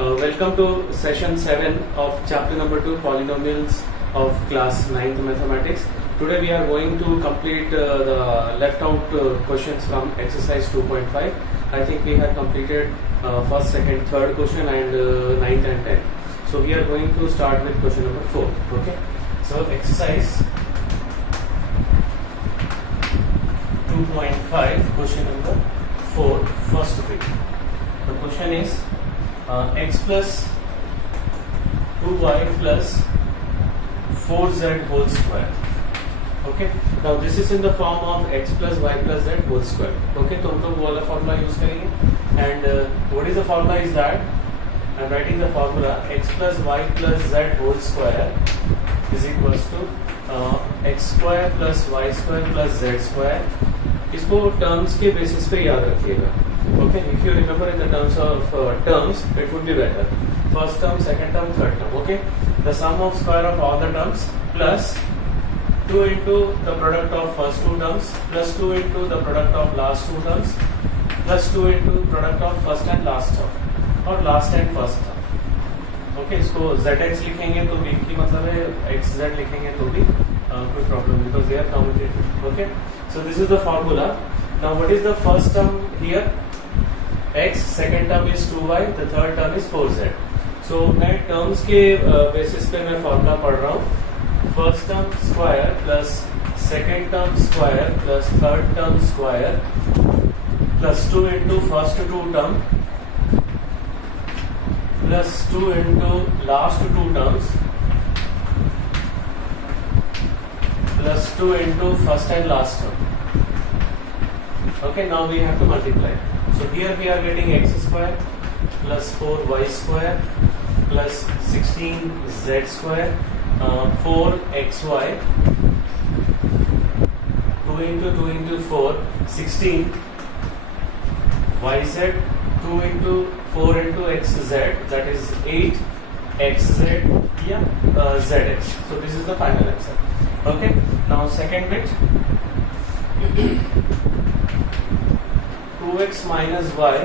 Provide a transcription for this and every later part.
Welcome to session 7 of chapter number 2 polynomials of class 9th mathematics. Today we are going to complete the left out questions from exercise 2.5. I think we have completed first, second, third question and 9th and 10th. So we are going to start with question number 4. Okay. So exercise 2.5 question number 4 first bit. The question is x plus 2y plus 4z whole square. Okay. Now this is in the form of x plus y plus z whole square. Okay. तो हम लोग वो वाला formula use करेंगे. And what is the formula is that I am writing the formula x plus y plus z whole square is equals to x square plus y square plus z square. इसको terms के basis पे याद रखिएगा. Okay, if you remember in the terms of terms, it would be better. First term, second term, third term. Okay, the sum of square of all the terms plus 2 into the product of first two terms plus 2 into the product of last two terms plus 2 into product of first and last term और last and first term. Okay, इसको zx लिखेंगे तो भी की मतलब है xz लिखेंगे तो भी कोई problem because they are commutative. Okay, so this is the formula. Now what is the first term here? x, second term is 2y, the third term is 4z. So मैं terms के basis पे मैं formula पढ़ रहा हूँ. First term square plus second term square plus third term square plus 2 into first two term plus 2 into last two terms plus 2 into first and last term. Okay, now we have to multiply. So here we are getting x square plus 4y square plus 16z square 4xy 2 into 4 16 yz 2 into 4 into xz that is 8 xz zx. So this is the final answer. Okay, now second bit 2x minus y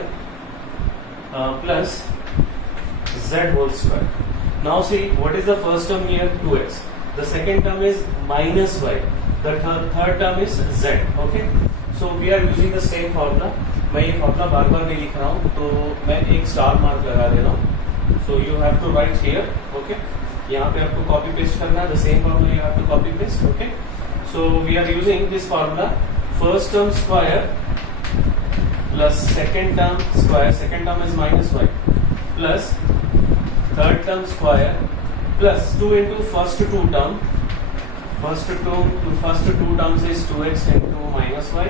plus z whole square. Now see what is the first term here? 2x. The second term is minus y. The third term is z. Okay. So we are using the same formula. मैं ये formula बार बार नहीं लिख रहा हूँ तो मैं एक star mark लगा दे रहा हूँ. So you have to write here. Okay. यहाँ पे आपको copy paste करना है. The same formula you have to copy paste. Okay. So we are using this formula. First term square plus second term square, second term is minus y, plus third term square plus 2 into first two term, first two terms is 2x into minus y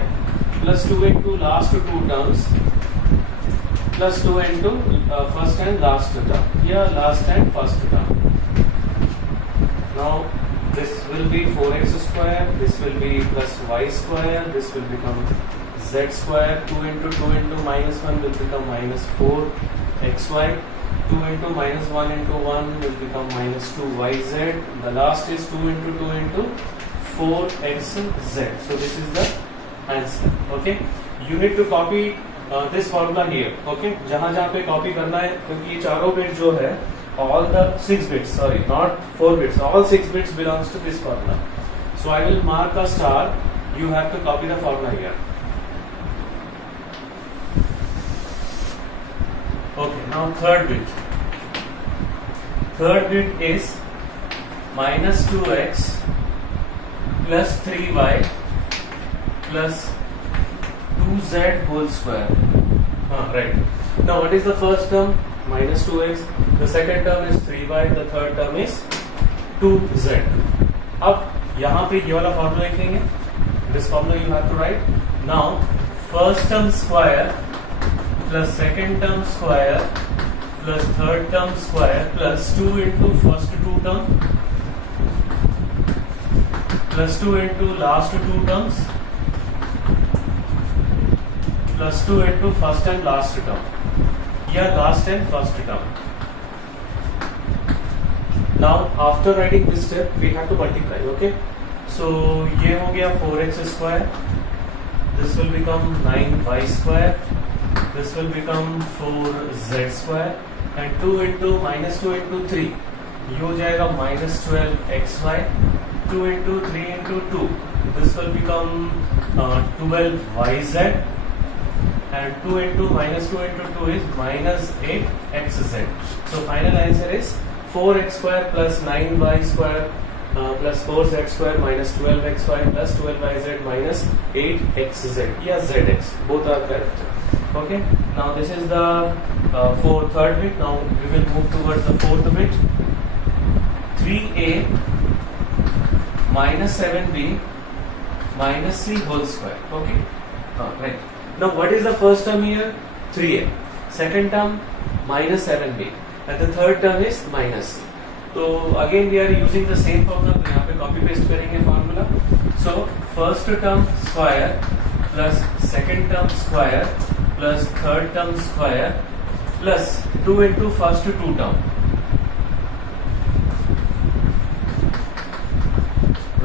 plus 2 into last two terms plus 2 into first and last term. Here last and first term. Now this will be 4x square, this will be plus y square, this will become z square, 2 into minus 1 will become minus 4 xy, 2 into minus 1 into 1 will become minus 2 yz, the last is 2 into 4 xz. So this is the answer. Okay, you need to copy this formula here. Okay, जहाँ जहाँ पे copy करना है क्योंकि ये चारों bit जो है all the 6 bits, sorry not 4 bits, all 6 bits belongs to this formula. So I will mark a star, you have to copy the formula here. Okay, now third bit. Third bit is minus 2x plus 3y plus 2z whole square. Right. Now what is the first term? Minus 2x. The second term is 3y. The third term is 2z. अब यहाँ पे ये वाला formula लिखेंगे. This formula you have to write. Now first term square plus second term square plus third term square plus 2 into first two term plus 2 into last two terms plus 2 into first and last term. Yeah, last and first term. Now after writing this step we have to multiply. Okay, so ये हो गया 4x square, this will become 9y square, this will become 4z square, and 2 into minus 2 into 3 ये हो जाएगा minus 12xy. 2 into 3 into 2, this will become 12yz, and 2 into minus 2 into 2 is minus 8xz. So final answer is 4x square plus 9y square plus 4z square minus 12xy plus 12yz minus 8xz. Yeah, zx. Both are correct. Okay. Now this is the third bit. Now we will move towards the fourth bit. 3a minus 7b minus c whole square. Okay. Right. Now what is the first term here? 3a. Second term minus 7b. And the third term is minus c. So again we are using the same formula. तो यहाँ पे copy paste करेंगे formula. So first term square plus second term square plus third term square plus 2 into first two term.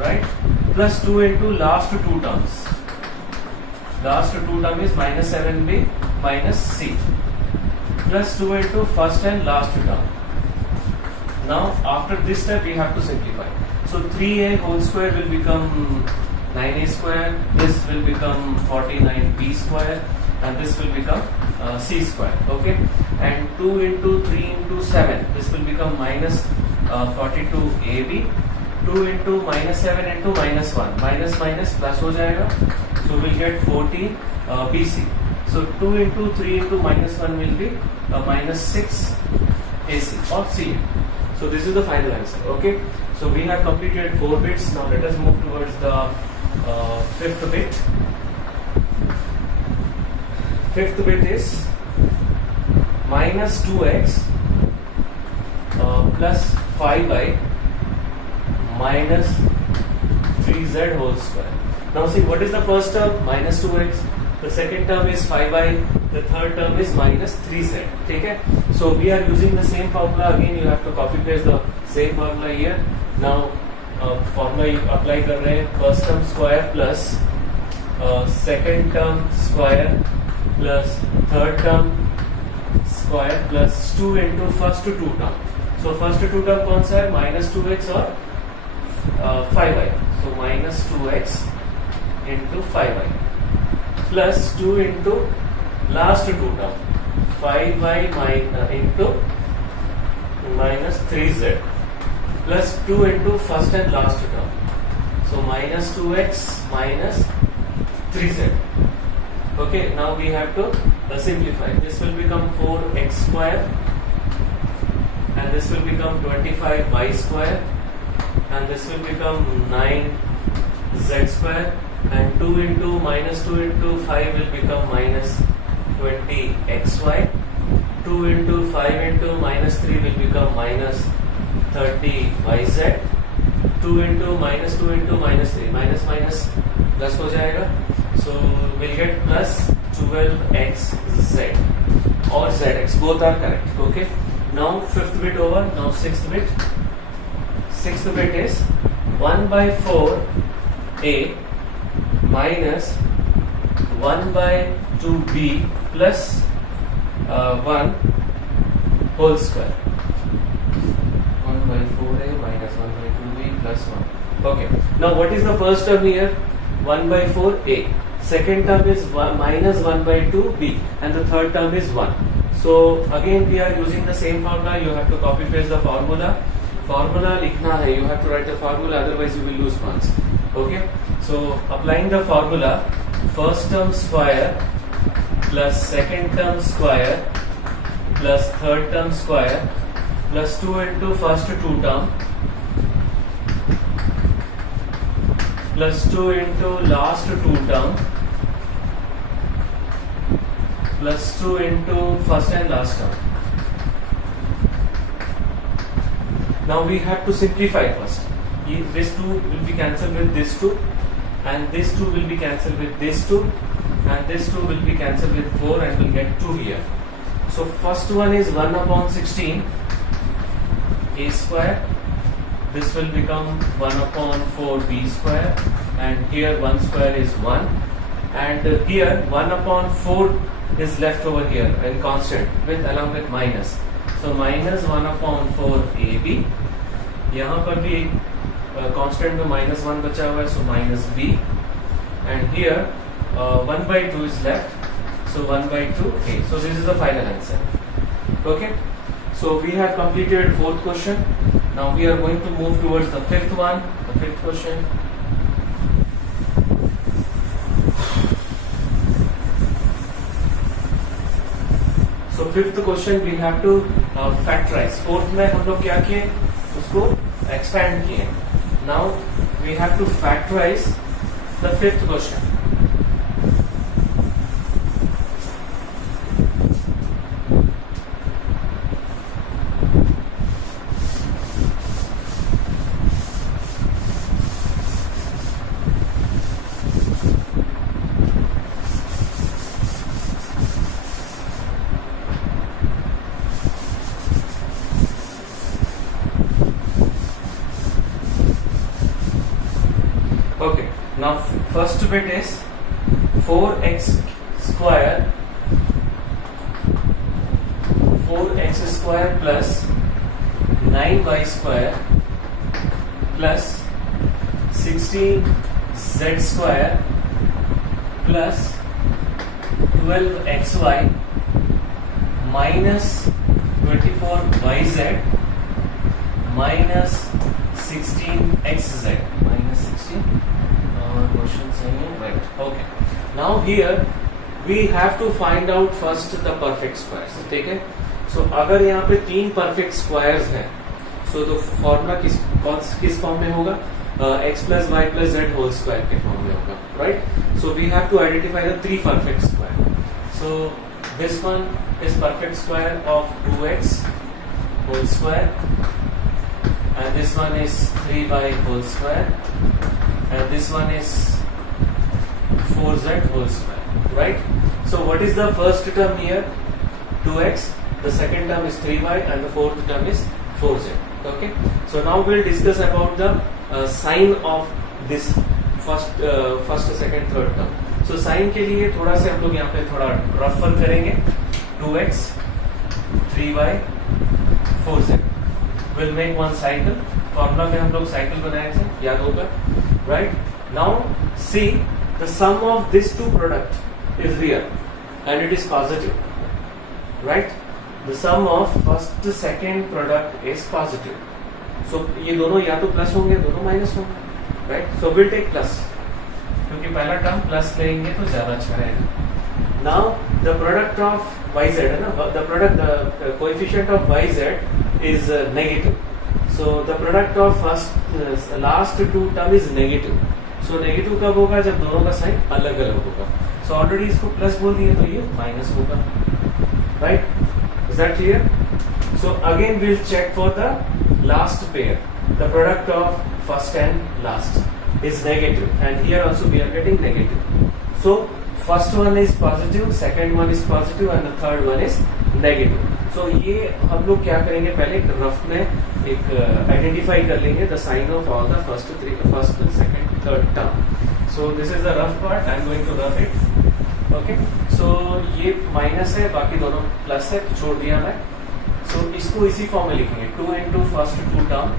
Right? Plus 2 into last two terms. Last two term is minus 7b minus c. Plus 2 into first and last term. Now after this step we have to simplify. So 3a whole square will become 9a square. This will become 49b square. And this will become c square. Okay. And 2 into 3 into 7. This will become minus 42ab. 2 into minus 7 into minus 1. Minus minus plus हो जाएगा. So we'll get 14 BC. So 2 into 3 into minus 1 will be minus 6 AC or C. So this is the final answer. Okay. So we have completed 4 bits. Now let us move towards the fifth bit. Fifth bit is minus 2x plus 5y minus 3z whole square. Now see, what is the first term? Minus 2x. The second term is 5y. The third term is minus 3z. ठीक है? So we are using the same formula again. You have to copy paste the same formula here. Now formula apply कर रहे हैं. First term square plus second term square plus third term square plus 2 into first two term. So first two term कौन सा है? Minus 2x और 5y. So minus 2x into 5y plus 2 into last two term 5y into minus 3z plus 2 into first and last term. So minus 2x minus 3z. Okay, now we have to simplify. This will become 4x square and this will become 25y square and this will become 9z square and 2 into minus 2 into 5 will become minus 20xy. 2 into 5 into minus 3 will become minus 30yz. 2 into minus 2 into minus 3 minus minus plus हो जाएगा. So we'll get plus 12xz or zx. Both are correct. Okay. Now fifth bit over. Now sixth bit. Sixth bit is 1 by 4a minus 1 by 2b plus 1 whole square. 1 by 4a minus 1 by 2b plus 1. Okay. Now what is the first term here? 1 by 4a. Second term is minus 1 by 2b and the third term is 1. So again we are using the same formula. You have to copy paste the formula. Formula लिखना है. You have to write the formula, otherwise you will lose marks. Okay. So applying the formula, first term square plus second term square plus third term square plus 2 into first two term plus 2 into last two term plus 2 into first and last term. Now we have to simplify first. This 2 will be cancelled with this 2 and this 2 will be cancelled with this 2 and this 2 will be cancelled with 4 and we'll get 2 here. So first one is 1 upon 16 a square. This will become 1 upon 4 b square and here 1 square is 1 and here 1 upon 4 is left over here and constant with along with minus. So minus 1/4 AB, यहाँ पर भी एक constant में -1 बचा हुआ है, सो -B, and here 1/2 is left, so 1/2A. So this is the final answer. Okay, so we have completed fourth question. Now we are going to move towards the fifth one, the fifth question. So fifth question we have to factorize. Fourth में हम लोग क्या किए, उसको expand किए. Now we have to factorize the fifth question. Okay, now first bit is 4x square plus 9y square plus 16z square plus 12xy minus 24yz minus 16xz minus 16. Question saying right. Okay. Now here we have to find out first the perfect squares. ठीक है? So अगर यहाँ पे 3 perfect squares हैं, so तो formula किस form में होगा? X plus y plus z whole square के फॉर्म में होगा, right? So we have to identify the 3 perfect square. So this one is perfect square of 2x whole square, and this one is 3y whole square, and this one is 4z whole square, right? So what is the first term here? 2x, the second term is 3y, and the fourth term is 4z. Okay, so now we'll discuss about the sign of this first second third term. So sign के लिए थोड़ा से हम लोग यहाँ पे थोड़ा रफल करेंगे. 2x 3y 4z will make one cycle. Formula में हम लोग साइकिल बनाए थे, याद होगा, right? Now see, the sum of these two product is real and it is positive, right? The sum of first second product is positive. So ये दोनों या तो प्लस होंगे, दोनों माइनस होंगे, right? So we'll take plus, क्योंकि पहला term plus लेंगे तो ज्यादा अच्छा रहेगा. Now the product of yz है ना, the coefficient of yz is negative. So the product of first last two term is negative. So negative कब होगा? जब दोनों का साइन अलग अलग होगा. So already इसको प्लस बोल दिए तो ये माइनस होगा, right? Is that clear? So again we'll check for the last pair. The product of first and last is negative, and here also we are getting negative. So first one is positive, second one is positive, and the third one is negative. So ये हम लोग क्या करेंगे, पहले एक rough में एक identify कर लेंगे the sign of all the first, second, third term. So this is the rough part. I'm going to rough it. Okay. So ये माइनस है, बाकी दोनों प्लस है, छोड़ दिया मैं. So इसको इसी फॉर्म में लिखेंगे. 2 into first two term,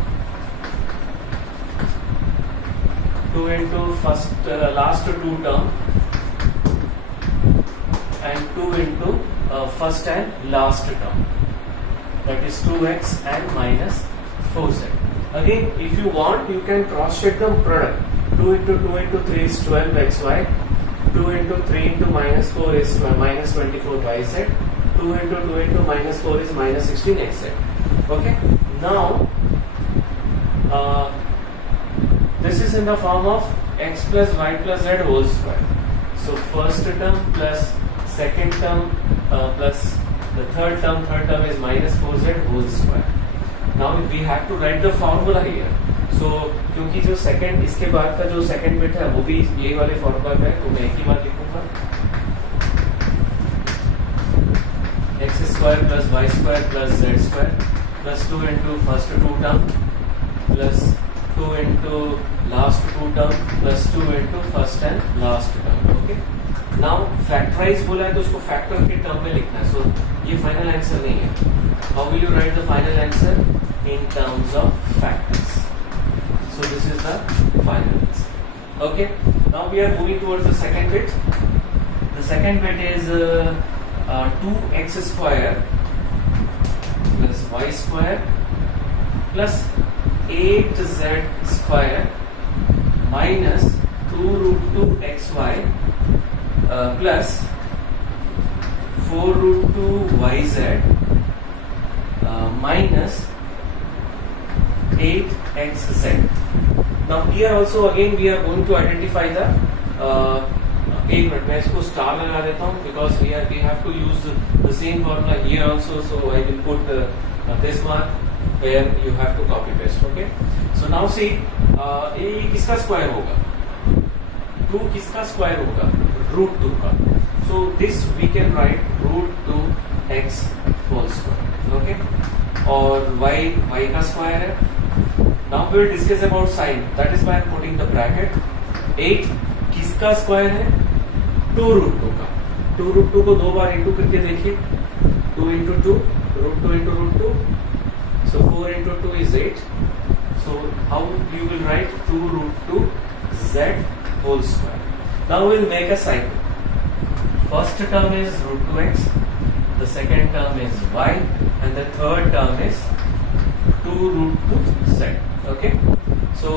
2 into first last two term, and 2 into first and last term, that is 2x and minus 4z. Again, if you want, you can cross check the product. 2 into 2 into 3 is 12xy, 2 into 3 into minus 4 is minus 24yz, 2 into 2 into minus 4 is minus 16xz. Okay, now this is in the form of x plus y plus z whole square. So first term plus second term plus the third term is minus 4z whole square. Now we have to write the formula here. So क्योंकि जो second, इसके बाद का जो second bit है वो भी यही वाले formula में है, तो मैं एक ही बार लिखूंगा. x square plus y square plus z square plus 2 into first two term plus 2 into last two term plus 2 into first and last term. Okay. Now factorize बोला है तो उसको factor के term में लिखना है. So ये final answer नहीं है. How will you write the final answer? In terms of factors. So this is the final answer. Okay. Now we are moving towards the second bit. The second bit is 2x square plus y square plus 8z square minus 2 root 2 xy plus 4 root 2 yz minus 8xz. Now here also again we are going to identify the एक minute मैं इसको star लगा देता हूँ because we have to use the same formula here also, so I will put this mark where you have to copy paste. Okay, so now see ये किसका square होगा? 2 किसका स्क्वायर होगा? रूट 2 का. So this we can write root 2x whole square. Okay, और y का square है. Now we will discuss about sign. That is why I am putting the bracket. 8 किसका स्क्वायर है? 2 रूट 2 का. 2 रूट 2 को 2 bar into करके देखिए. 2 into 2 root 2 into root 2. So 4 into 2 is 8. So how you will write 2 root 2 z whole square. Now we will make a cycle. First term is root 2x. The second term is y, and the third term is 2 root 2 z. Okay. So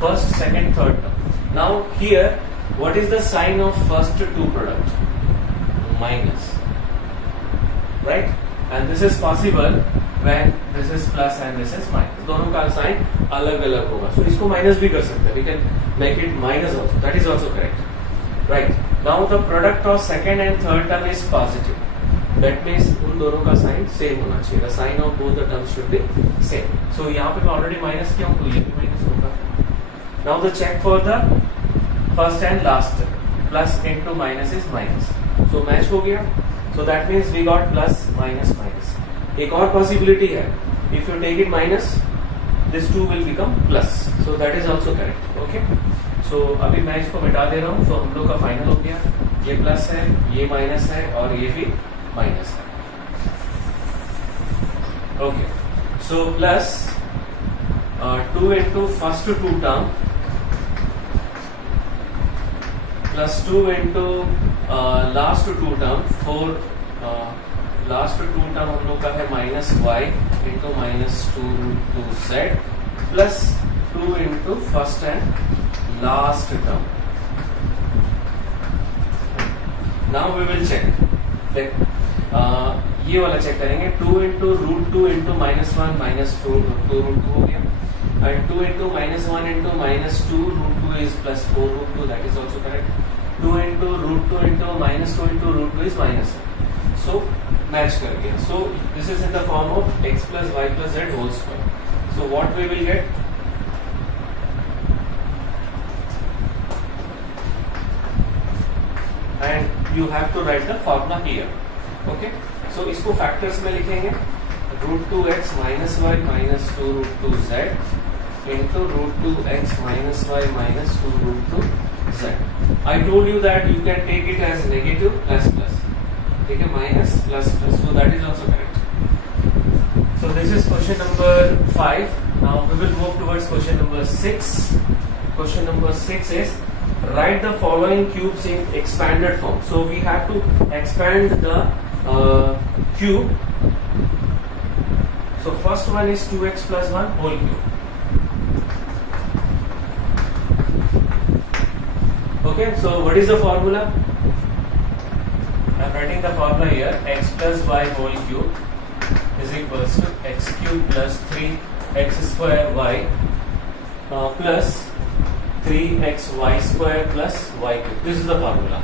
first, second, third term. Now here, what is the sign of first two product? Minus. Right? And this is possible when this is plus and this is minus. दोनों का sign अलग अलग होगा. So इसको minus भी कर सकते हैं. We can make it minus also. That is also correct. Right? Now the product of second and third term is positive. That means उन दोनों का sign same होना चाहिए. The sign of both the terms should be same. So यहाँ पे मैं already minus किया हूँ तो ये भी minus होगा. Now the check for the first and last term. Plus into minus is minus. So match हो गया. So that means we got plus minus minus. एक और possibility है. If you take it minus, this 2 will become plus. So that is also correct. Okay. So अभी मैं इसको मिटा दे रहा हूँ. So हम लोग का final हो गया. ये plus है, ये minus है और ये भी minus है. Okay. So plus 2 into first 2 term plus 2 into last 2 term. 4 last 2 term हम लोग का है minus y into minus 2 root 2 z plus 2 into first and last term. Now we will check. ये वाला चेक करेंगे. 2 into root 2 into minus 1 minus 2 root 2 हो गया. And 2 into minus 1 into minus 2 root 2 is plus 4 root 2. That is also correct. 2 into root 2 into minus 2 into root 2 is minus. So match कर गया. So this is in the form of x plus y plus z whole square. So what we will get? And you have to write the formula here. Okay. So इसको factors में लिखेंगे. Root 2x minus y minus 2 root 2 z into root 2x minus y minus 2 root 2 z. I told you that you can take it as negative plus plus. Take a minus plus plus. So that is also correct. So this is question number 5. Now we will move towards question number 6. Question number 6 is write the following cubes in expanded form. So we have to expand the cube. So first one is 2x plus 1 whole cube. Okay, so what is the formula? I am writing the formula here. X plus y whole cube is equals to x cube plus 3x square y plus 3xy square plus y cube. This is the formula.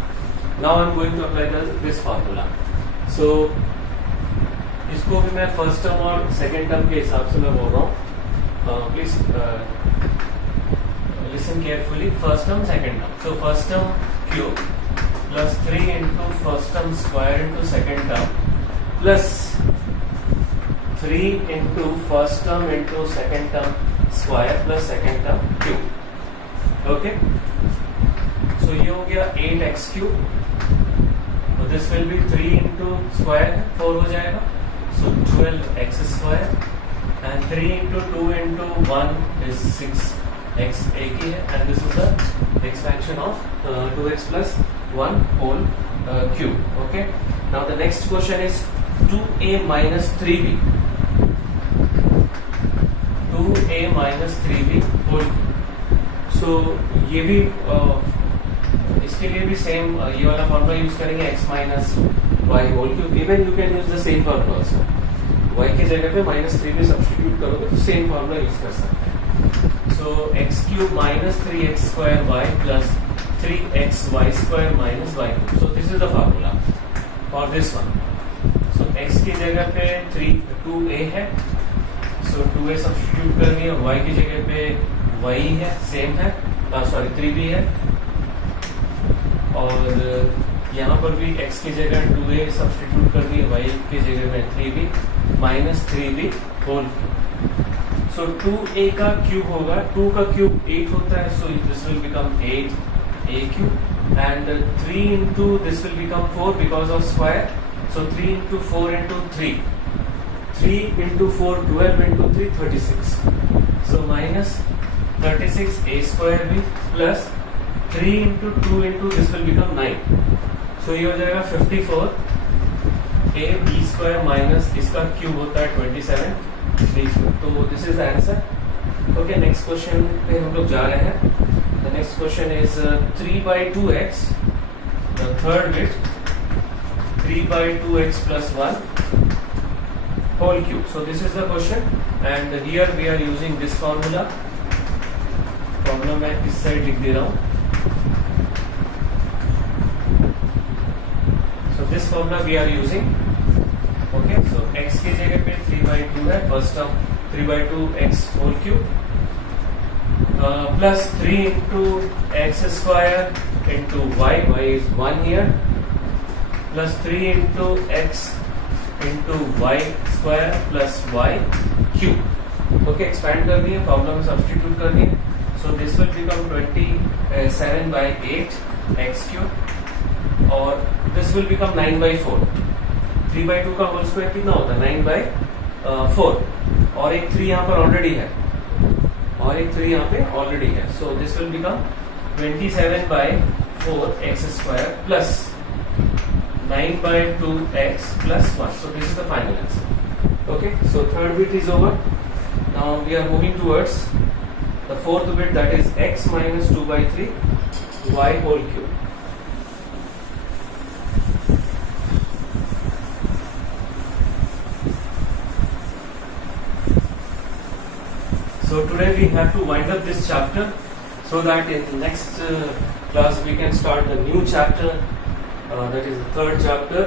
Now I am going to apply this formula. So इसको भी मैं first term और second term के हिसाब से मैं बोल रहा हूँ. Please listen carefully. First term second term. So first term cube plus 3 into first term square into second term plus 3 into first term into second term square plus second term cube. Okay. So ये हो गया 8x cube. This will be 3 into square 4 हो जाएगा, so 12x square, and 3 into 2 into 1 is 6x, एक ही है, and this is the expansion of 2x plus 1 whole cube. Okay, now the next question is 2a minus 3b, 2a minus 3b whole cube. So ये भी इसके लिए भी same ये वाला formula use करेंगे, x minus y whole cube. Even you can use the same formula also, y की जगह पे -3b सब्स्टिट्यूट करोगे तो सेम फॉर्मूला यूज कर सकते हैं. सो x cube minus 3x square y plus 3xy square minus y cube. So this is the formula for this one. So x की जगह पे 2a है, सो 2a सब्स्टिट्यूट करनी है, y की जगह पे y है, सेम है, सॉरी 3b है, और यहाँ पर भी x की जगह 2a सब्स्टिट्यूट करनी है, y की जगह में 3b minus 3b whole cube. सो 2a का क्यूब होगा, 2 का क्यूब 8 होता है, so this will become 8a cube, and 3 into this will become 4 because of square, so 3 into 4 into 3, 3 into 4 12 into 3 36, so minus 36a square भी plus 3 into 2 into this will become 9, so ये हो जाएगा 54 a b square minus इसका cube होता है 27 b cube. तो this is the answer. Okay, next question पे हम लोग जा रहे हैं. The next question is 3/2x, the third bit 3/2x plus 1 whole cube. So this is the question, and here we are using this formula. Formula मैं इस side लिख दे रहा हूँ. So this formula we are using. Okay, so x की जगह पे 3/2 है, first term 3/2x whole cube plus 3 into x square into y is 1 here, plus 3 into x into y square plus y cube. Okay, expand कर दिए, formula में substitute कर दिए. So this will become 27/8 x cube, और this will become 9/4. 3/2 का whole square कितना होता है? 9/4, और एक 3 यहाँ पर ऑलरेडी है, और एक 3 यहाँ पे ऑलरेडी है. So this will become 27/4 x square plus 9/2x plus 1. So this is the final answer. Okay, so third bit is over. Now we are moving towards the fourth bit, that is x minus 2/3 y whole cube. So today we have to wind up this chapter so that in the next class we can start the new chapter, that is the third chapter.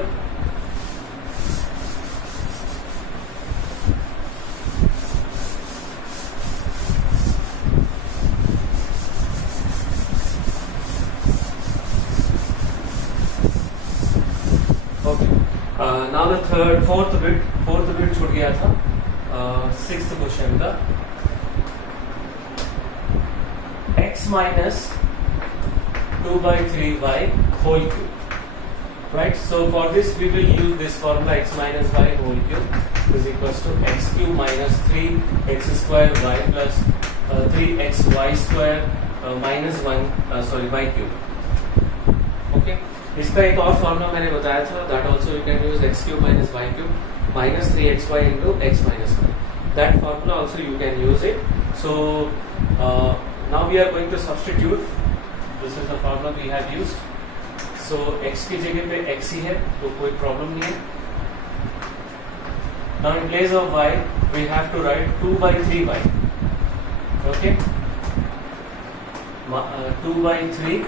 Now the fourth bit छूट गया था, sixth question का. x minus 2/3y whole cube, right? So for this we will use this formula, x minus y whole cube is equals to x cube minus 3x square y plus 3xy square minus 1 y cube. Okay, इसका एक और formula मैंने बताया था, that also you can use x cube minus y cube minus 3xy into x minus 1. That formula also you can use it. So now we are going to substitute. This is the formula we have used. So x की जगह पे x ही है, तो कोई problem नहीं है. Now in place of y we have to write 2/3y. Okay, 2/3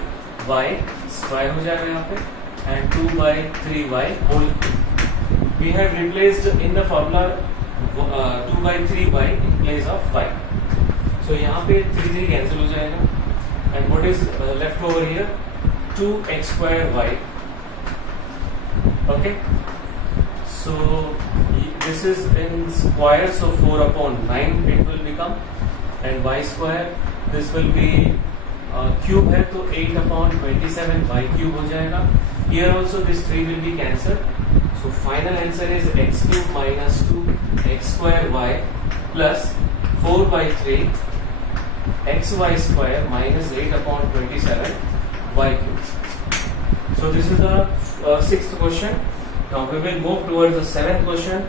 y square हो जाएगा यहाँ पे, and 2/3y whole cube. We have replaced in the formula 2/3y in place of y. So यहाँ पे 3 cancel हो जाएगा, and what is left over here? 2x square y. Okay, so this is in square, so 4/9 it will become, and y square this will be cube है तो 8/27 y cube हो जाएगा, Here also this 3 will be cancelled. So final answer is x cube minus 2 x square y plus 4 by 3 xy square minus 8 upon 27 y cube. So this is the sixth question. Now we will move towards the seventh question.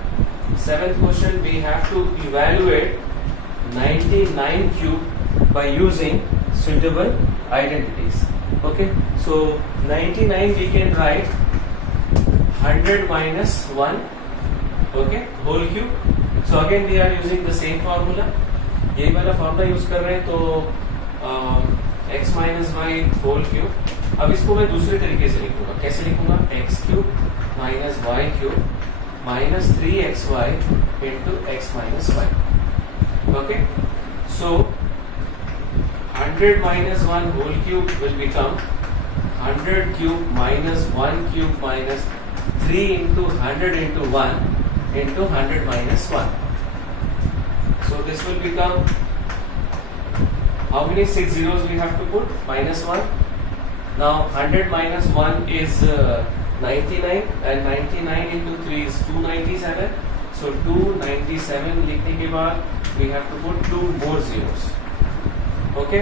Seventh question, we have to evaluate 99 cube by using suitable identities. Okay, so 99 we can write 100 minus 1, okay, whole cube. So again we are using the same formula. यही वाला formula use कर रहे हैं तो x minus y whole cube. अब इसको मैं दूसरे तरीके से लिखूंगा. कैसे लिखूंगा? x cube minus y cube minus 3xy into x minus y. Okay, so 100 minus 1 whole cube will become 100 cube minus 1 cube minus 3 into 100 into 1 into 100 minus 1. So this will become, how many 6 zeros we have to put? Minus 1. Now 100 minus 1 is 99 and 99 into 3 is 297. So 297 लिखने के बाद we have to put 2 more zeros. Okay,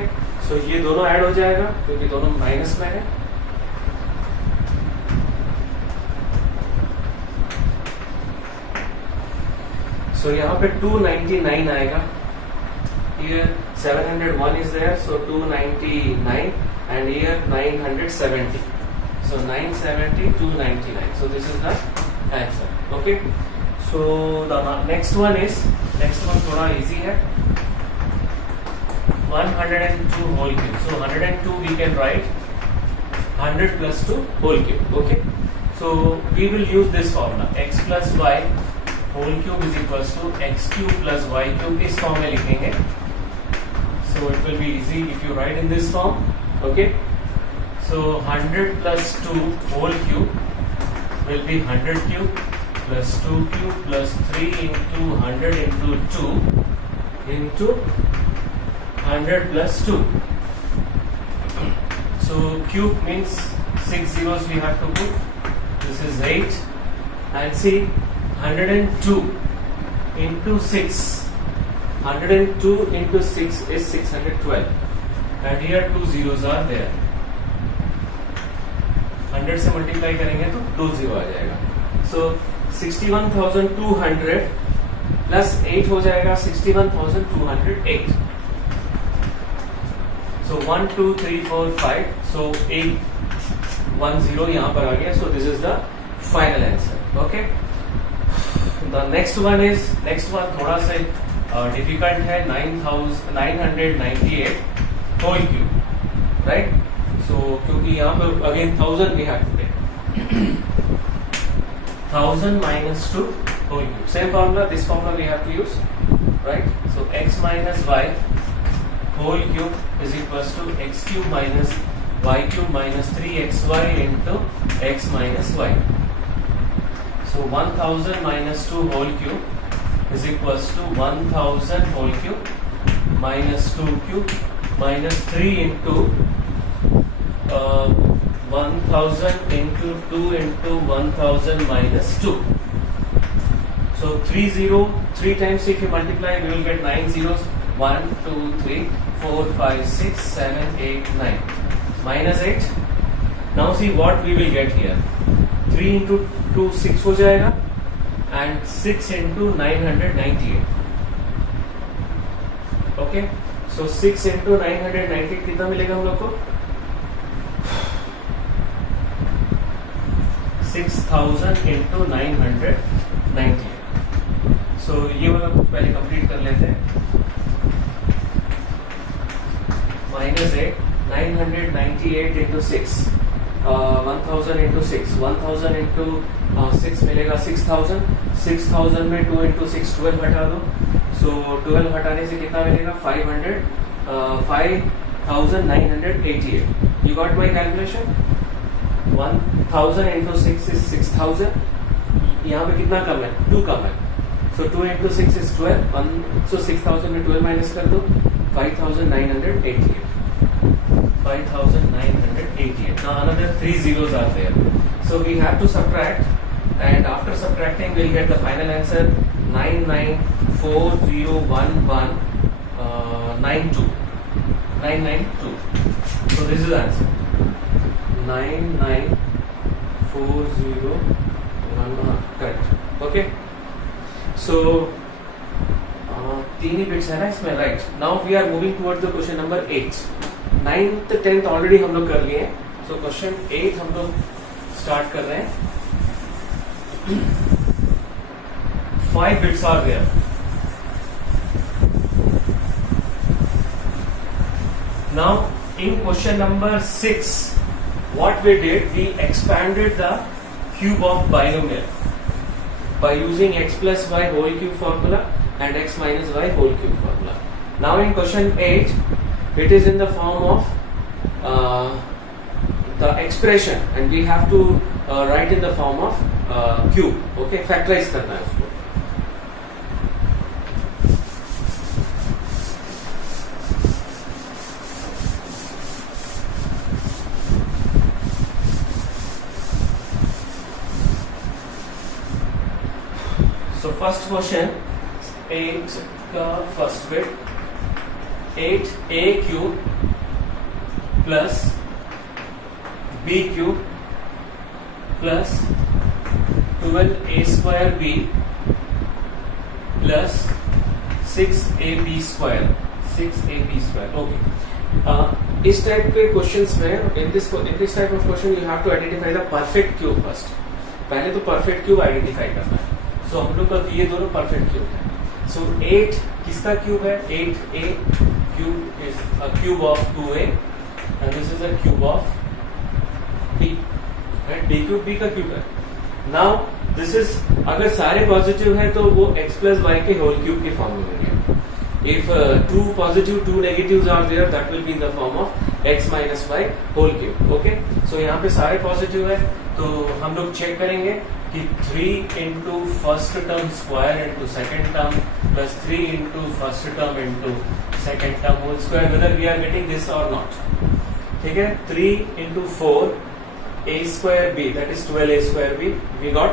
so ये दोनों add हो जाएगा क्योंकि दोनों minus में है. सो यहाँ पे 299 आएगा. Here 701 is there, so 299 and here 970. So 970, 299. So this is the answer. Okay. So the next one थोड़ा easy है. 102 whole cube. So 102 we can write 100 plus 2 whole cube. Okay. So we will use this formula. X plus y whole cube is equals to x cube plus y cube. इस form में लिखेंगे. So it will be easy if you write in this form. Okay. So 100 plus 2 whole cube will be 100 cube plus 2 cube plus 3 into 100 into 2 into 100 plus 2. So cube means 6 zeros we have to put. This is 8. And see 102 into 6. 102 into 6 is 612. And here 2 zeros are there. 100 से multiply करेंगे तो 2 zero आ जाएगा. So 61,200 plus 8 हो जाएगा 61,208. So 1, 2, 3, 4, 5. So 810 यहाँ पर आ गया. So this is the final answer. Okay. The next one थोड़ा सा difficult है. 998 whole cube, right? So क्योंकि यहाँ पर again 1000 we have to take. 1000 minus 2 whole cube. Same formula. This formula we have to use, right? So x minus y whole cube is equals to x cube minus y cube minus 3xy into x minus y. So 1000 minus 2 whole cube is equals to 1000 whole cube minus 2 cube minus 3 into 1000 into 2 into 1000 minus 2. So 3 times if you multiply we will get 9 zeros. 1, 2, 3, 4, 5, 6, 7, 8, 9. Minus 8. Now see what we will get here. 3 into 2 6 हो जाएगा and 6 into 998. Okay. So 6 into 998 कितना मिलेगा हम लोग को? 6000 into 998. So ये वाला पहले कंप्लीट कर लेते हैं. Minus 8, 998 into 6, 1000 into 6, 1000 into 6 मिलेगा 6000. 6000 में 2 into 6 12 हटा दो. So 12 हटाने से कितना मिलेगा? 5988. You got my calculation? 1000 into 6 is 6000. यहाँ पे कितना कम है? 2 कम है. So 2 into 6 is 12. So 6000 में 12 माइनस कर दो. 5988. 5988. 88. Now another 3 zeros are there. So we have to subtract, and after subtracting we'll get the final answer 99401192. 992. So this is the answer. 994011. Correct. Okay. So तीन ही bits है ना इसमें, right. Now we are moving towards the question number 8. 9th 10th already हम लोग कर लिए हैं. So question 8 हम लोग स्टार्ट कर रहे हैं. 5 bits are there. Now in question number 6, what we did, we expanded the cube of binomial by using x plus y whole cube formula and x minus y whole cube formula. Now in question 8, it is in the form of the expression, and we have to write in the form of cube. Okay, factorize करना है उसको. So first question, 8 का first bit, 8a cube plus b cube plus 12a square b plus 6ab square. 6ab square. Okay. इस type के questions में, in this type of question you have to identify the perfect cube first. पहले तो perfect cube identify करना है. So हम लोग का ये दोनों perfect cube है. So 8 किसका क्यूब है? 8a cube is a cube of 2a and this is a cube of b. Right? b cube b का क्यूब है. Now this is, अगर सारे पॉजिटिव है तो वो x plus y के होल क्यूब के फॉर्म में होंगे. If 2 positive 2 negatives are there, that will be in the form of x minus y whole cube. Okay? So यहाँ पे सारे पॉजिटिव है तो हम लोग चेक करेंगे कि 3 into first term square into second term plus 3 into first term into second term whole square, whether we are getting this or not. ठीक है? 3 into 4 a square b, that is 12a square b we got.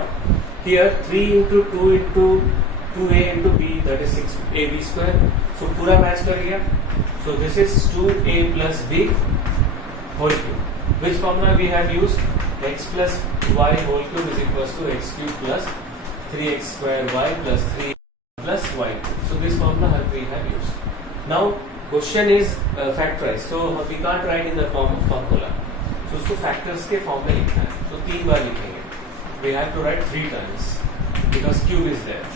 Here 3 into 2 into 2a into b, that is 6ab square. So पूरा match कर गया. So this is 2a plus b whole cube. Which formula we have used? X plus y whole cube is equals to x cube plus 3x square y plus 3 plus y cube. So this formula we have used. Now question is factorized. So we can't write in the form of formula. So उसको factors के form में लिखना है. तो 3 बार लिखेंगे. We have to write 3 times because cube is there.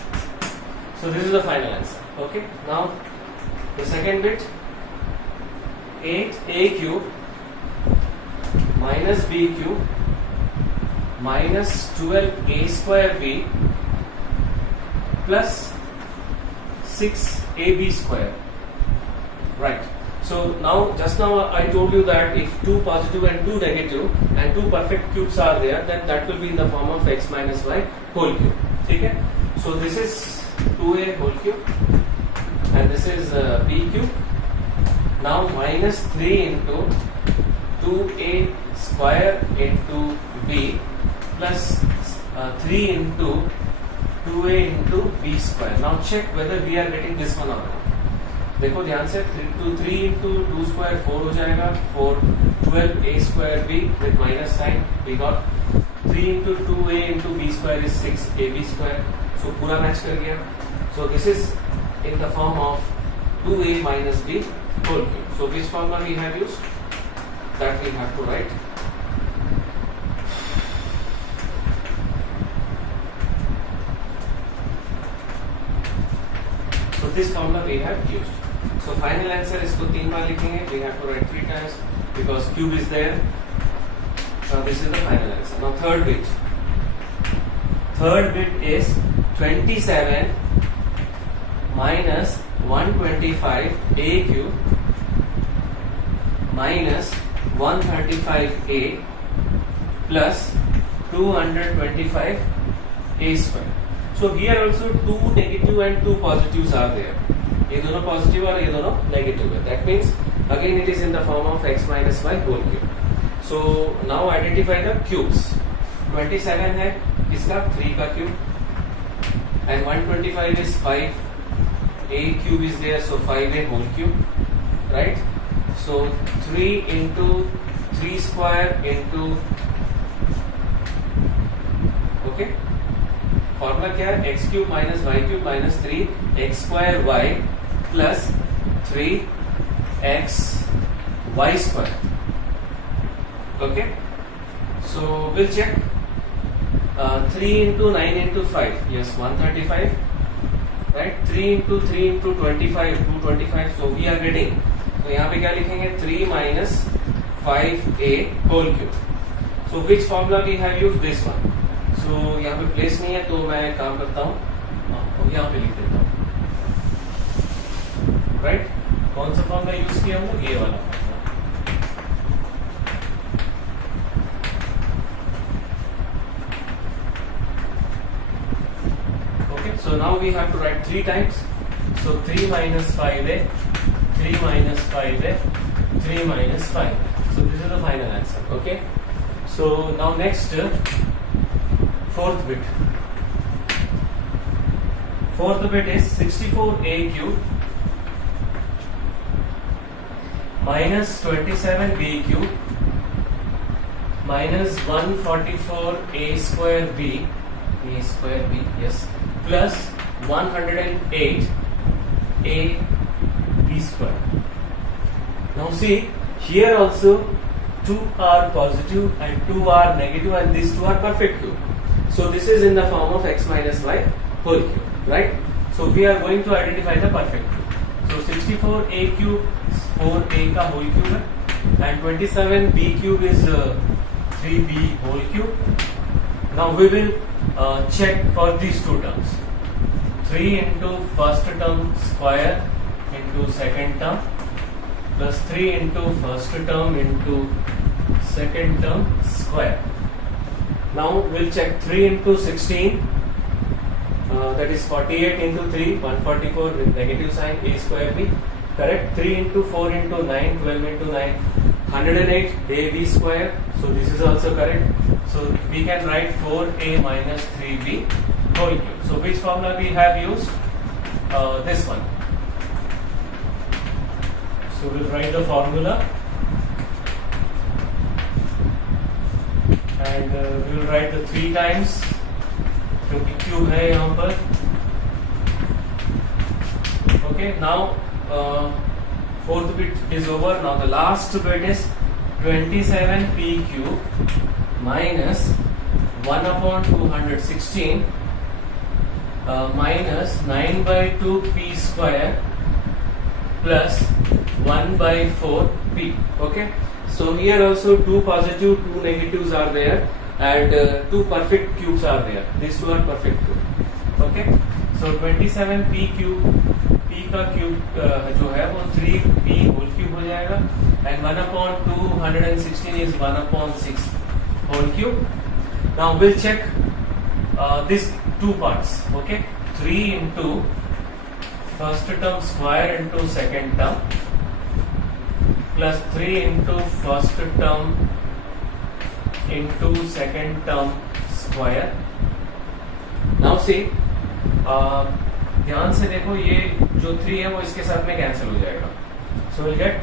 So this is the final answer. Okay. Now the second bit, 8a cube minus b cube minus 12a square b plus 6ab square. Right. So now, just now I told you that if 2 positive and 2 negative and 2 perfect cubes are there, then that will be in the form of x minus y whole cube. Okay? So this is 2a whole cube and this is b cube. Now minus 3 into 2a square into b plus 3 into 2a into b square. Now check whether we are getting this one or not. देखो ध्यान से, 3 into 2 square 4 हो जाएगा. 4 12a square b with minus sign we got. 3 into 2a into b square is 6ab square. So पूरा match कर गया. So this is in the form of 2a minus b whole cube. So which formula we have used? That we have to write. So this formula we have used. So final answer is इसको 3 बार लिखेंगे. We have to write 3 times because cube is there. Now this is the final answer. Now third bit. Third bit is 27 minus 125a cube minus 135a plus 225a square. So here also 2 negative and 2 positives are there. ये दोनों positive और ये दोनों negative है. That means again it is in the form of x minus y whole cube. So now identify the cubes. 27 है इसका 3 का cube and 125 is 5. A cube is there, so 5a whole cube, right? So 3 into 3 square into, okay, formula क्या है? x cube minus y cube minus 3 x square y plus 3x y square. Okay, so we'll check. 3 into 9 into 5, yes, 135, right? 3 into 3 into 25, 225. So we are getting, तो यहाँ पे क्या लिखेंगे? 3 minus 5a whole cube. So which formula we have used? This one. So यहाँ पे place नहीं है, तो मैं काम करता हूँ, यहाँ पे लिख देता हूँ, राइट? कौन सा फॉर्मूला यूज किया हम लोग? ये वाला formula. So now we have to write 3 times. So 3 minus 5a, 3 minus 5a, 3 minus 5. So this is the final answer. Okay. So now next, fourth bit. Fourth bit is 64a cube minus 27b cube minus 144a square b, yes, plus 108 a b square. Now see, here also 2 are positive and 2 are negative, and these 2 are perfect cube. So this is in the form of x minus y whole cube, right? So we are going to identify the perfect cube. So 64a cube 4a का whole cube है, and 27b cube is 3b whole cube. Now we will check for these two terms. 3 into first term square into second term plus 3 into first term into second term square. Now we'll check 3 into 16, that is 48 into 3, 144 with negative sign, a square b, correct? 3 into 4 into 9, 12 into 9, 108 a b square. So this is also correct. So we can write 4a minus 3b whole cube. So which formula we have used? This one. So we'll write the formula, and we'll write the 3 times क्योंकि cube है यहाँ पर. Okay, now fourth bit is over. Now the last bit is 27p cube minus 1 upon 216 minus 9 by 2 p square plus 1 by 4 p. Okay, so here also 2 positive, 2 negatives are there, and 2 perfect cubes are there. These 2 are perfect cube. Okay, so 27p cube, p का cube जो है वो 3p whole cube हो जाएगा, and 1 upon 216 is 1 upon 6 whole cube. Now we'll check these 2 parts. Okay, 3 into first term square into second term plus 3 into first term into second term square. Now see, ध्यान से देखो, ये जो 3 है वो इसके साथ में कैंसिल हो जाएगा. So we'll get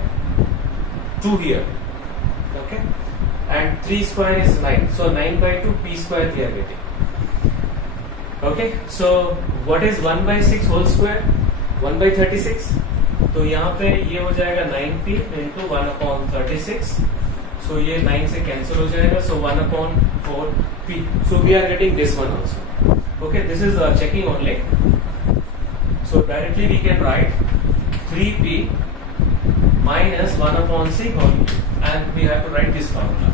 2 here. Okay, and 3 square is 9. So 9 by 2 p square we are getting. Okay, so what is 1 by 6 whole square? 1 by 36. तो यहाँ पे ये हो जाएगा 9p into 1 upon 36. So ये 9 से कैंसिल हो जाएगा. So 1 upon 4p. So we are getting this one also. Okay, this is checking only. So directly we can write 3p minus 1 upon 6 whole cube, and we have to write this formula.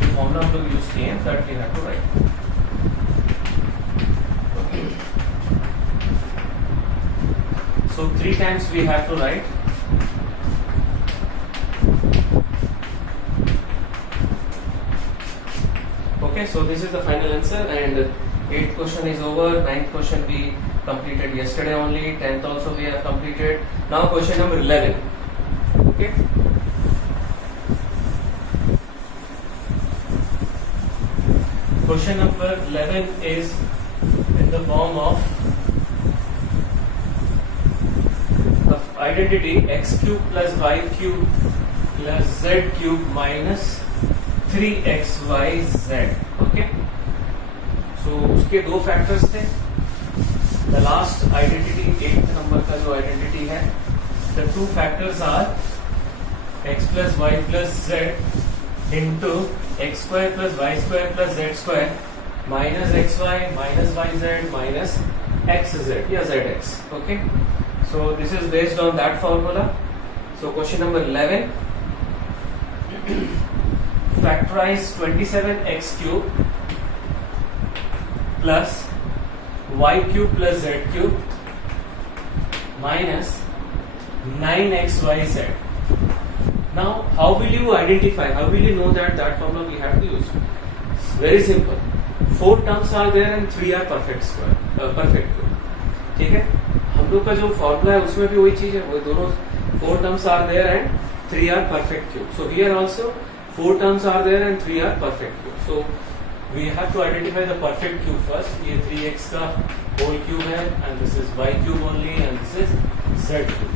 जो formula हम लोग use किए हैं, that we have to write. So 3 times we have to write. Okay, so this is the final answer, and 8th question is over. 9th question we completed yesterday only. 10th also we have completed. Now question number 11. Okay. Question number 11 is in the form of identity x cube plus y cube plus z cube minus 3xyz. Okay, so उसके दो factors थे. The last identity 8th number का जो identity है, the two factors are x plus y plus z into x square plus y square plus z square minus xy minus yz minus xz या zx. Okay, so this is based on that formula. So question number 11, factorize 27x cube plus y cube plus z cube minus 9xyz. Now, how will you identify? How will you know that formula we have to use? Very simple. 4 terms are there and 3 are perfect square, perfect cube. ठीक है, हम लोग का जो formula है उसमें भी वही चीज है, वो दोनों 4 terms are there and 3 are perfect cube. So here also 4 terms are there and 3 are perfect cube. So we have to identify the perfect cube first. ये 3x का whole cube है and this is y cube only and this is z cube.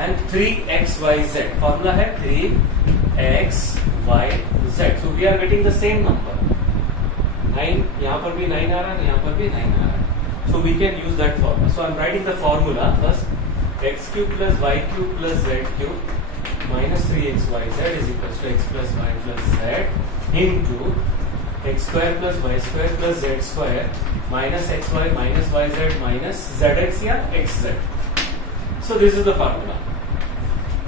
And 3xyz formula है 3xyz. So we are getting the same number. 9 यहाँ पर भी 9 आ रहा है, यहाँ पर भी 9 आ रहा है. So we can use that formula. So I am writing the formula first. X cube plus y cube plus z cube minus 3xyz is equals to x plus y plus z into x square plus y square plus z square minus xy minus yz minus zx या xz. So this is the formula.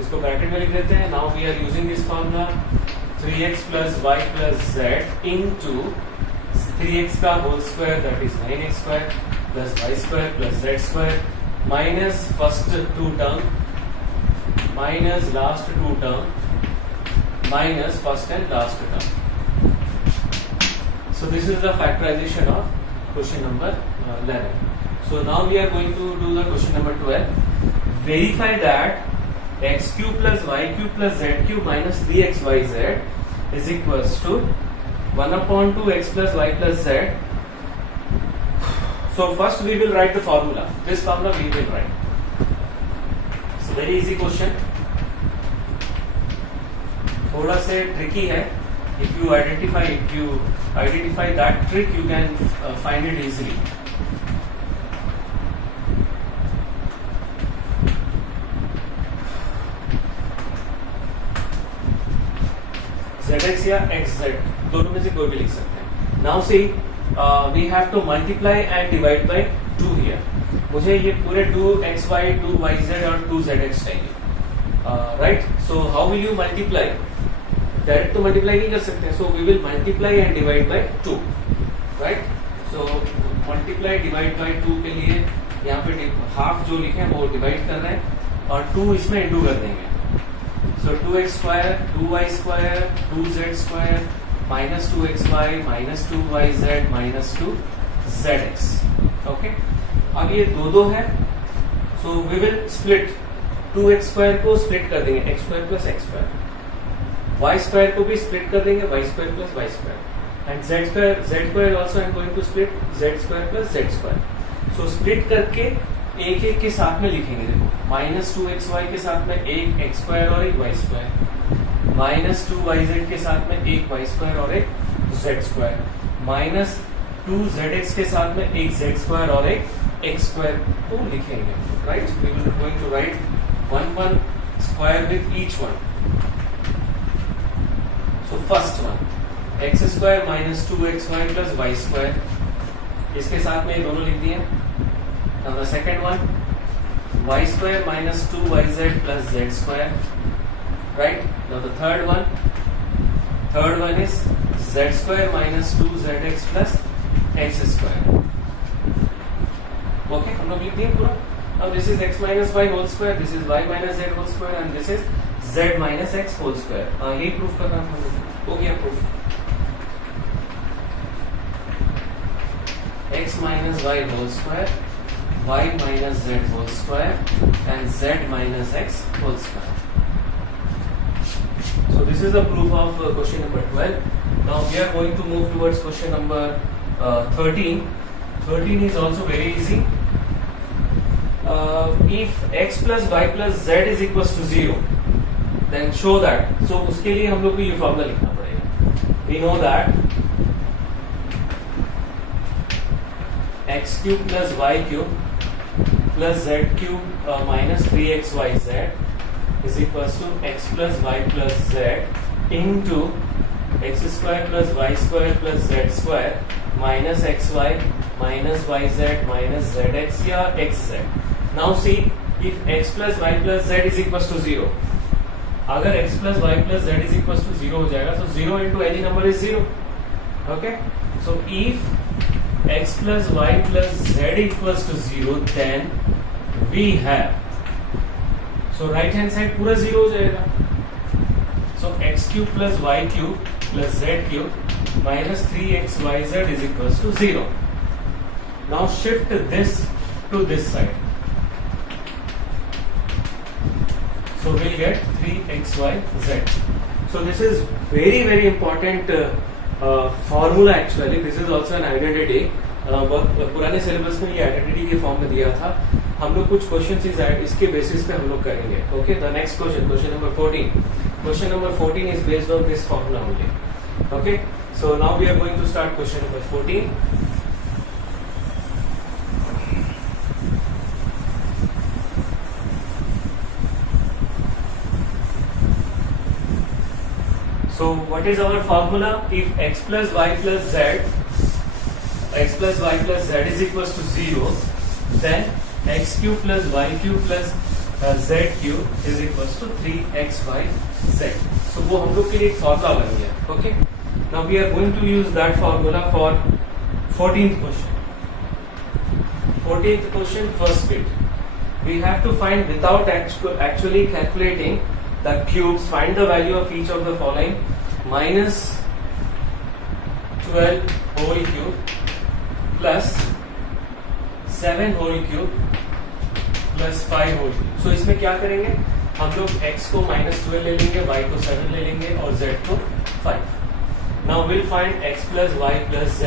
इसको bracket में लिख देते हैं. Now we are using this formula 3x plus y plus z into 3x का whole square that is 9x square plus y square plus z square minus first two term minus last two term minus first and last term. So this is the factorization of question number 11. So now we are going to do the question number 12. Verify that x cube plus y cube plus z cube minus 3xyz is equals to 1 upon 2x plus y plus z. So first we will write the formula. This formula we will write. It's a very easy question. थोड़ा से tricky है. If you identify that trick, you can find it easily. zx या xz दोनों में से कोई भी लिख सकते हैं. Now see, we have to multiply and divide by 2 here. मुझे ये पूरे 2xy, 2yz और 2zx चाहिए. Right? So how will you multiply? Direct तो मल्टीप्लाई नहीं कर सकते. So we will multiply and divide by 2. Right? So multiply divide by 2 के लिए यहाँ पे हाफ जो लिखे हैं वो डिवाइड कर रहे हैं और 2 इसमें इंटू कर देंगे. So 2x square, 2y square, 2z square minus 2xy minus 2yz minus 2zx. Okay? अब ये दो है. So we will split 2x square को split कर देंगे x square plus x square. Y square को भी split कर देंगे y square plus y square. And z square also I am going to split z square plus z square. So split करके एक एक के साथ में लिखेंगे. देखो माइनस 2xy के साथ में एक x स्क्वायर और एक y स्क्वायर, माइनस 2yz के साथ में एक y स्क्वायर और एक z स्क्वायर, माइनस 2zx के साथ में एक z स्क्वायर और एक x स्क्वायर को लिखेंगे. Right, we will going to write one square with each one. So first one x square minus 2xy plus y square, इसके साथ में ये दोनों लिख दिए. Now the second one, y square minus 2yz plus z square. Right? Now the third one is z square minus 2zx plus x square. Okay, हम लोग लिख दिए पूरा. Now this is x minus y whole square, this is y minus z whole square and this is z minus x whole square. यही proof करना था. हो गया proof. x minus y whole square, y minus z whole square and z minus x whole square. So this is the proof of question number 12. Now we are going to move towards question number 13. 13 is also very easy. If x plus y plus z is equals to 0, then show that. So उसके लिए हम लोग को ये formula लिखना पड़ेगा. We know that x cube plus y cube plus z cube minus 3xyz is equals to x plus y plus z into x square plus y square plus z square minus xy minus yz minus zx या xz. Now see, if x plus y plus z is equals to 0, अगर x plus y plus z is equals to 0 हो जाएगा, so 0 into any number is 0. Okay? So if x plus y plus z equals to 0, then we have, so right hand side पूरा 0 हो जाएगा. So x cube plus y cube plus z cube minus 3xyz is equals to 0. Now shift this to this side. So we'll get 3xyz. So this is very very important formula actually. This is also an identity. पुराने syllabus में ये identity के form में दिया था. हम लोग कुछ क्वेश्चन इसके बेसिस पे हम लोग करेंगे. Okay, the next question number 14. Question number 14 is based on this formula only. Okay, so now we are going to start question number 14. So what is our formula? If x plus y plus z is equals to 0, then x cube plus y cube plus z cube is equals to 3xyz. So वो हम लोग के लिए एक formula बन गया. Okay. Now we are going to use that formula for 14th question. 14th question, first bit. We have to find without actually calculating the cubes. Find the value of each of the following: minus 12 whole cube plus 7 whole cube plus 5 whole cube. So इसमें क्या करेंगे? हम लोग x को -12 ले लेंगे, y को 7 ले लेंगे और z को 5. Now we'll find x plus y plus z.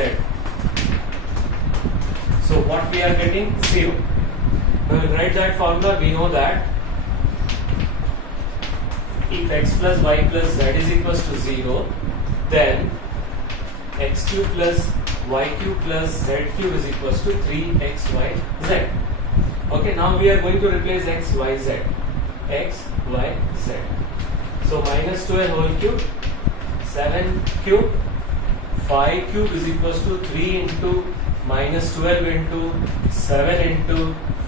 So what we are getting? 0. When we write that formula, we know that if x plus y plus z is equals to 0, then x cube plus y cube plus z cube is equals to 3xyz. Okay, now we are going to replace x, y, z. X, y, z. So minus 12 whole cube, 7 cube, 5 cube is equals to 3 into minus 12 into 7 into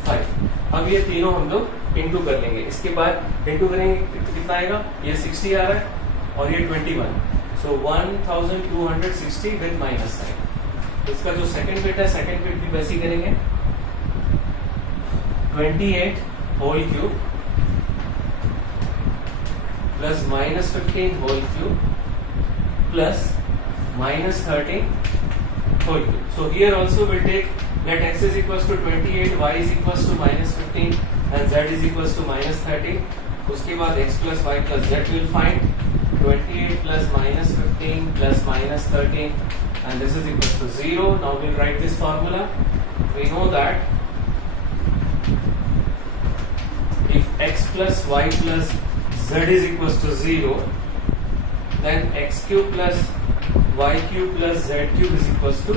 5. अब ये तीनों हम लोग into कर लेंगे. इसके बाद into करेंगे कितना आएगा? ये 60 आ रहा है और ये 21. So 1260 with minus sign. इसका जो सेकंड बिट है, सेकंड बिट भी वैसे ही करेंगे. 28 whole cube plus minus 15 whole cube plus minus 13 whole cube. So here also we'll take let x is equals to 28, y is equals to minus 15 and z is equals to minus 13. उसके बाद x plus y plus z will find 28 plus minus 15 plus minus 13 and this is equals to 0. Now we'll write this formula. We know that if x plus y plus z is equals to 0, then x cube plus y cube plus z cube is equals to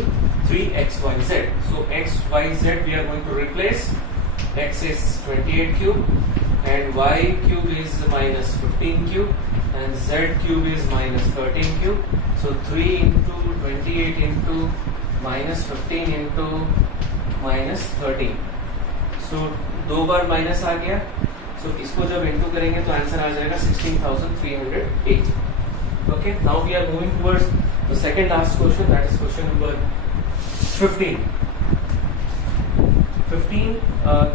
3xyz. So x, y, z we are going to replace. X is 28 cube and y cube is minus 15 cube and z cube is minus 13 cube. So 3 into 28 into minus 15 into minus 13. So दो बार minus आ गया. So इसको जब into करेंगे तो answer आ जाएगा 16,380. Okay, now we are moving towards the second last question, that is question number 15. 15,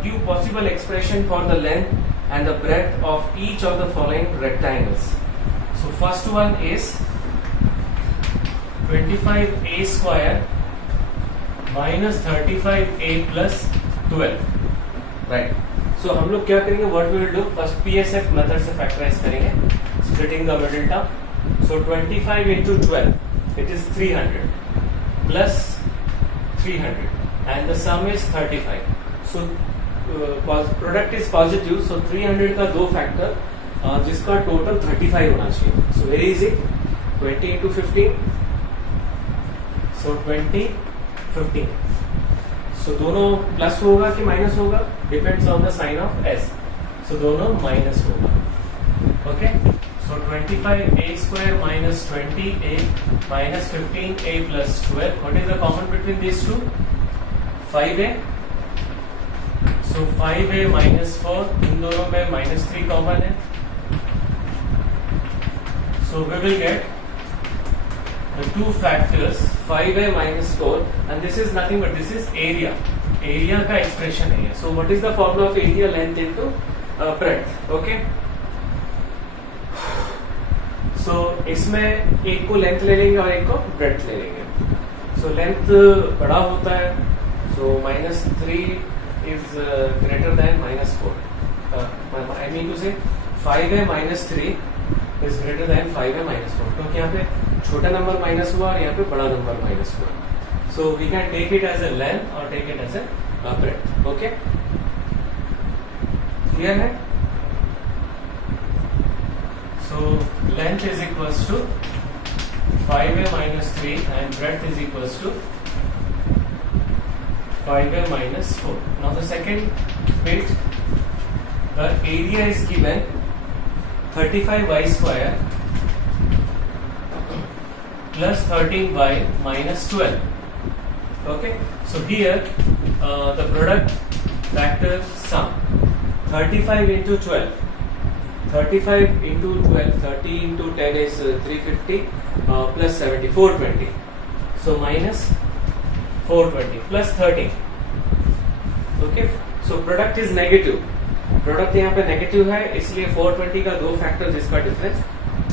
give possible expression for the length and the breadth of each of the following rectangles. So first one is 25a square minus 35a plus 12. Right. So हम लोग क्या करेंगे? What we will do? First PSF method से factorize करेंगे, splitting the middle term. So 25 into 12 it is 300 plus 300 and the sum is 35. So product is positive, so 300 का दो factor जिसका total 35 होना चाहिए. So very easy, 20 into 15, so 20 15. So दोनों plus होगा कि माइनस होगा, depends on the sign of s. So दोनों माइनस होगा. Okay, so 25a square minus 20a minus 15a plus 12. What is the common between these two? 5a. So 5a minus 4, इन दोनों में minus 3 common है. So we will get the two factors 5a minus 4 and this is nothing but this is area. Area का expression है. So what is the formula of area? Length into breadth. Okay. So इसमें एक को length ले लेंगे और एक को ब्रेड्थ ले लेंगे. So लेंथ बड़ा होता है. So minus 3 is greater than minus 4. I mean to say 5a minus 3 is greater than 5a minus 4. क्योंकि यहाँ पे छोटा नंबर माइनस हुआ और यहाँ पे बड़ा नंबर माइनस हुआ. So we can take it as a length or take it as a breadth. Okay? Clear है? So length is equals to 5a minus 3 and breadth is equals to 5a minus 4. Now the second bit, the area is given 35y square plus 13y minus 12. Okay, so here the product factor sum 35 into 12. 35 into 12, 30 into 10 is 350 plus 70, 420. So minus 420 plus 13. Okay, so product is negative. Product यहाँ पे negative है, इसलिए 420 का दो factor जिसका difference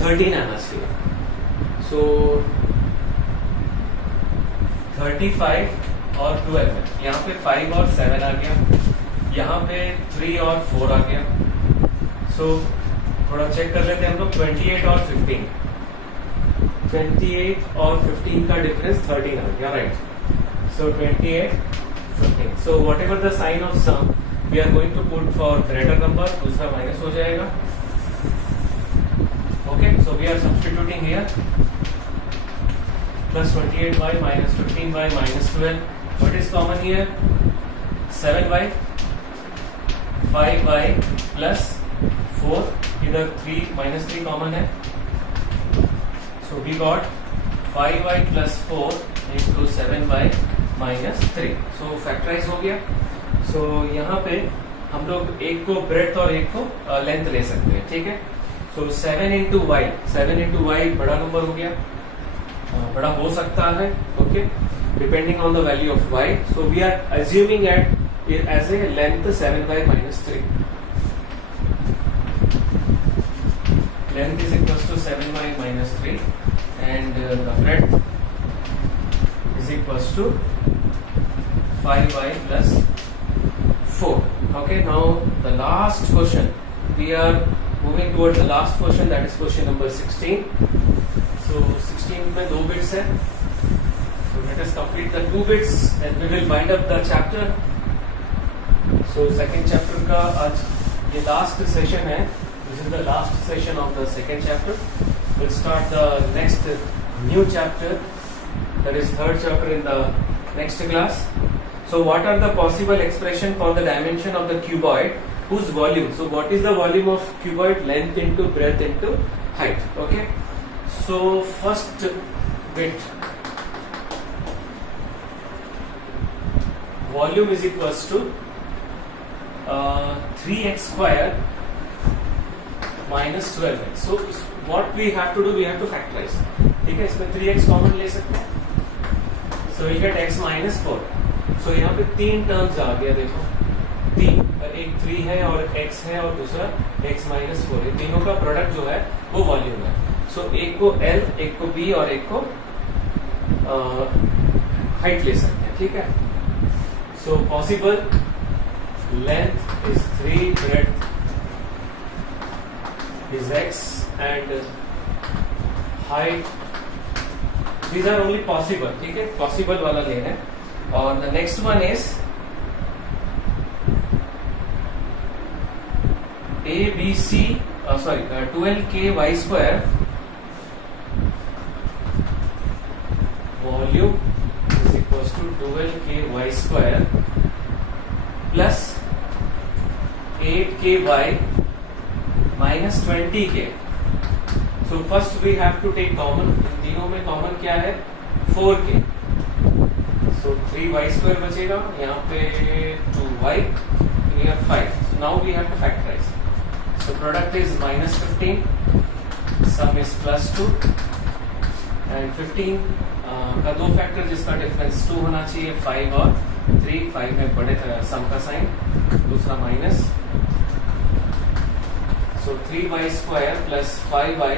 13 आना चाहिए. सो 35 और 12 है. यहाँ पे 5 और 7 आ गया, यहाँ पे 3 और 4 आ गया. सो थोड़ा चेक कर लेते हैं हम लोग. 28 और 15, 28 और 15 का डिफरेंस 13 आ गया. Right. So 28 15. So whatever the sign of sum we are going to put for greater number, दूसरा माइनस हो जाएगा. Okay, so we are substituting here plus 28y minus 15y minus 12. What is common here? 7y, 5y plus 4. इधर 3 minus 3 common है. So we got 5y plus 4 into 7y minus 3. So factorize हो गया. सो यहाँ पे हम लोग एक को ब्रेड्थ और एक को लेंथ ले सकते हैं. ठीक है. सो 7 into y बड़ा नंबर हो गया, बड़ा हो सकता है. Okay, depending on the value of y. So we are assuming at edge a length 7y minus 3. Length is equals to 7y minus 3 and the breadth is equals to 5y plus 4. Okay, now the last question. We are moving towards the last question, that is question number 16. So 16 में दो bits है. So let us complete the 2 bits and we will wind up the chapter. So second chapter का आज ये last session है. This is the last session of the second chapter. We'll start the next new chapter, that is third chapter in the next class. So what are the possible expression for the dimension of the cuboid whose volume? So what is the volume of cuboid? Length into breadth into height. Okay. So first bit, volume is equals to 3x square minus 12x. So what we have to do? We have to factorize. ठीक है, इसमें 3x common ले सकते हैं. So we get x minus 4. So यहाँ पे 3 terms आ गया. देखो 3, एक 3 है और x है और दूसरा x minus 4. ये तीनों का प्रोडक्ट जो है वो वॉल्यूम है. So एक को L, एक को B और एक को हाइट ले सकते हैं. ठीक है. So possible length is 3, breadth is x and height these are only possible, ठीक है, possible वाला लेना है. और the next one is ABC, 12k square volume is equals to 12k square plus 8k minus 20k. So first we have to take common. इन तीनों में common क्या है? 4k. So 3y square बचेगा, यहाँ पे 2y, here 5. So now we have to factorize. So product is minus 15, sum is plus 2, and 15 का दो factor जिसका डिफरेंस 2 होना चाहिए, 5 और 3. 5 में बड़े सम का साइन, दूसरा minus. So 3y square plus 5y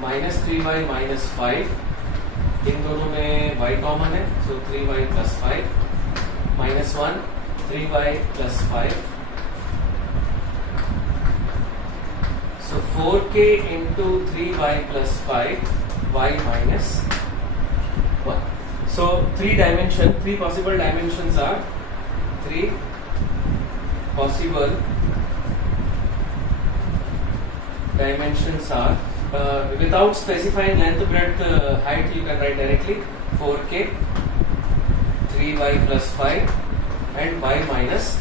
minus 3y minus 5. इन दोनों में y कॉमन है, so 3y plus 5 minus 1, 3y plus 5. So 4k into 3y plus 5, y minus 1. So three possible dimensions are, three possible dimensions are, without specifying length, breadth, height, you can write directly 4k, 3y plus 5 and y minus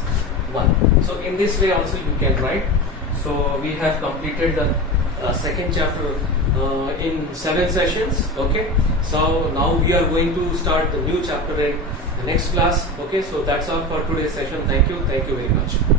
1. So in this way also you can write. So we have completed the second chapter in 7 sessions. Okay, so now we are going to start the new chapter in the next class. Okay, so that's all for today's session. Thank you very much.